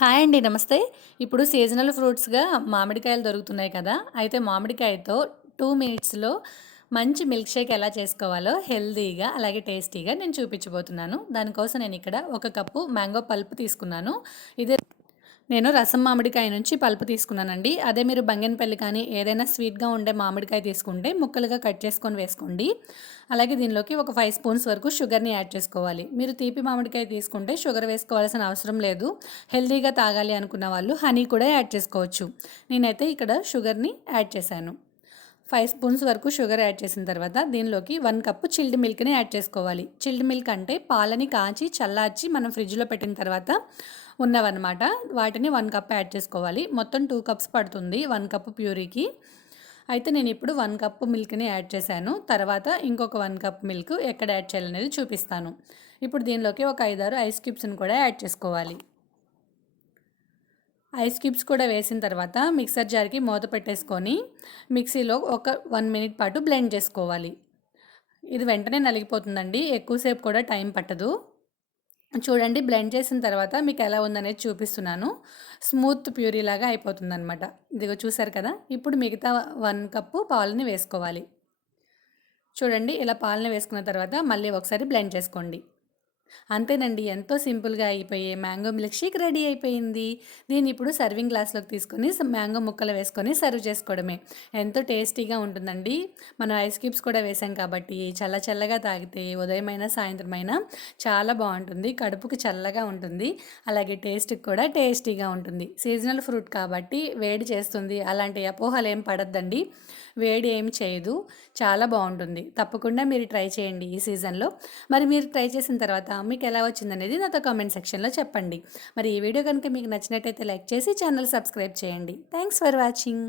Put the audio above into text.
Hi అండి. నమస్తే. ఇప్పుడు సీజనల్ ఫ్రూట్స్‌గా మామిడికాయలు దొరుకుతున్నాయి కదా! అయితే మామిడికాయతో 2 మినిట్స్‌లో మంచి మిల్క్ షేక్ ఎలా చేసుకోవాలో హెల్తీగా, అలాగే టేస్టీగా నేను చూపించబోతున్నాను. దానికోసం నేనిక్కడ ఒక కప్పు మ్యాంగో పల్ప్ తీసుకున్నాను. ఇదే నేను రసం మామిడికాయ నుంచి పల్ప్ తీసుకున్నానండి. అదే మీరు బంగినపల్లి కానీ ఏదైనా స్వీట్‌గా ఉండే మామిడికాయ తీసుకుంటే ముక్కలుగా కట్ చేసుకొని వేసుకోండి. అలాగే దీనిలోకి ఒక 5 స్పూన్స్ వరకు షుగర్‌ని యాడ్ చేసుకోవాలి. మీరు తీపి మామిడికాయ తీసుకుంటే షుగర్ వేసుకోవాల్సిన అవసరం లేదు. హెల్తీగా తాగాలి అనుకున్న వాళ్ళు హనీ కూడా యాడ్ చేసుకోవచ్చు. నేనైతే ఇక్కడ షుగర్‌ని యాడ్ చేశాను. 5 స్పూన్స్ వరకు షుగర్ యాడ్ చేసిన తర్వాత దీనిలోకి 1 కప్పు చిల్డ్ మిల్క్‌ని యాడ్ చేసుకోవాలి. చిల్డ్ మిల్క్ అంటే పాలని కాచి చల్లార్చి మనం ఫ్రిడ్జ్‌లో పెట్టిన తర్వాత ఉన్నవన్నమాట. వాటిని 1 కప్ యాడ్ చేసుకోవాలి. మొత్తం 2 కప్స్ పడుతుంది 1 కప్పు ప్యూరీకి. అయితే నేను ఇప్పుడు 1 కప్పు మిల్క్‌ని యాడ్ చేశాను. తర్వాత ఇంకొక 1 కప్ మిల్క్ ఎక్కడ యాడ్ చేయాలనేది చూపిస్తాను. ఇప్పుడు దీనిలోకి ఒక 5, 6 ఐస్ క్యూబ్స్‌ని కూడా యాడ్ చేసుకోవాలి. ఐస్ క్యూబ్స్ కూడా వేసిన తర్వాత మిక్సర్ జార్‌కి మూత పెట్టేసుకొని మిక్సీలో ఒక 1 మినిట్ పాటు బ్లెండ్ చేసుకోవాలి. ఇది వెంటనే నలిగిపోతుందండి. ఎక్కువసేపు కూడా టైం పట్టదు. చూడండి బ్లెండ్ చేసిన తర్వాత మీకు ఎలా ఉందనేది చూపిస్తున్నాను. స్మూత్ ప్యూరీ లాగా అయిపోతుందనమాట. ఇదిగో చూసారు కదా! ఇప్పుడు మిగతా 1 కప్పు పాలని వేసుకోవాలి. చూడండి ఇలా పాలని వేసుకున్న తర్వాత మళ్ళీ ఒకసారి బ్లెండ్ చేసుకోండి. అంతేనండి. ఎంతో సింపుల్‌గా అయిపోయే మ్యాంగో మిల్క్ షేక్ రెడీ అయిపోయింది. దీన్ని ఇప్పుడు సర్వింగ్ గ్లాస్‌లోకి తీసుకొని మ్యాంగో ముక్కలు వేసుకొని సర్వ్ చేసుకోవడమే. ఎంతో టేస్టీగా ఉంటుందండి. మనం ఐస్ క్యూబ్స్ కూడా వేసాం కాబట్టి చల్ల చల్లగా తాగితే ఉదయమైనా, సాయంత్రమైనా చాలా బావుంటుంది. కడుపుకి చల్లగా ఉంటుంది. అలాగే టేస్ట్‌కి కూడా టేస్టీగా ఉంటుంది. సీజనల్ ఫ్రూట్ కాబట్టి వేడి చేస్తుంది. అలాంటి అపోహలేం పడొద్దండి. వేడి ఏమి చేయదు. చాలా బావుంటుంది. తప్పకుండా మీరు ట్రై చేయండి ఈ సీజన్‌లో. మరి మీరు ట్రై చేసిన తర్వాత మీకు ఎలా వచ్చిందనేది నాతో కామెంట్ సెక్షన్‌లో చెప్పండి. మరి ఈ వీడియో కనుక మీకు నచ్చినట్టయితే లైక్ చేసి ఛానల్ సబ్స్క్రైబ్ చేయండి. Thanks for watching.